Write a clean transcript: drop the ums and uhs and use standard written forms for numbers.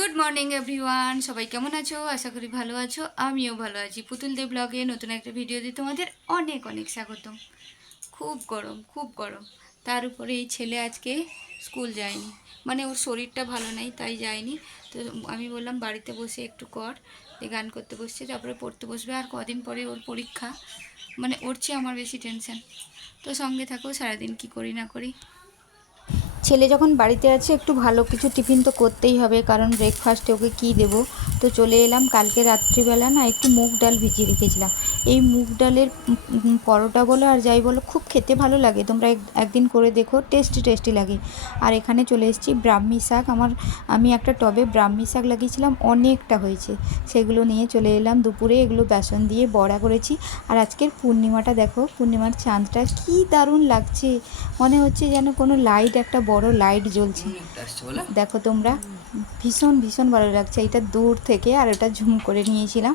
Good morning everyone, সবাই কেমন আছো? আশা করি ভালো আছো। আমিও ভালো আছি। পুতুল দে ব্লগে নতুন একটা ভিডিও দিয়ে তোমাদের অনেক অনেক স্বাগতম। খুব গরম, খুব গরম। তার উপরে এই ছেলে আজকে স্কুল যায়নি, মানে ওর শরীরটা ভালো নেই, তাই যায়নি। তো আমি বললাম বাড়িতে বসে একটু কর, গান করতে বসছে, তারপরে পড়তে বসবে। আর কদিন পরে ওর পরীক্ষা, মানে ওর চেয়ে আমার বেশি টেনশন। তো সঙ্গে থাকো, সারাদিন কি করি না করি। ছেলে যখন বাড়িতে আছে একটু ভালো কিছু টিফিন তো করতেই হবে, কারণ ব্রেকফাস্টে ওকে কী দেবো। তো চলে এলাম, কালকে রাত্রিবেলা না একটু মুগ ডাল ভিজিয়ে রেখেছিলাম। এই মুগ ডালের পরোটা বলো আর যাই বলো, খুব খেতে ভালো লাগে। তোমরা একদিন করে দেখো, টেস্টি টেস্টি লাগে। আর এখানে চলে এসেছি ব্রাহ্মী শাক। আমি একটা টবে ব্রাহ্মী শাক লাগিয়েছিলাম, অনেকটা হয়েছে। সেগুলো নিয়ে চলে এলাম দুপুরে। এগুলো বেসন দিয়ে বড়া করেছি। আর আজকের পূর্ণিমাটা দেখো, পূর্ণিমার চাঁদটা কী দারুণ লাগছে। মনে হচ্ছে যেন কোনো লাইট, একটা বড় লাইট জ্বলছে। দেখো তোমরা, ভীষণ ভীষণ ভালো লাগছে। এটা দূর থেকে, আর ওটা ঝুম করে নিয়েছিলাম।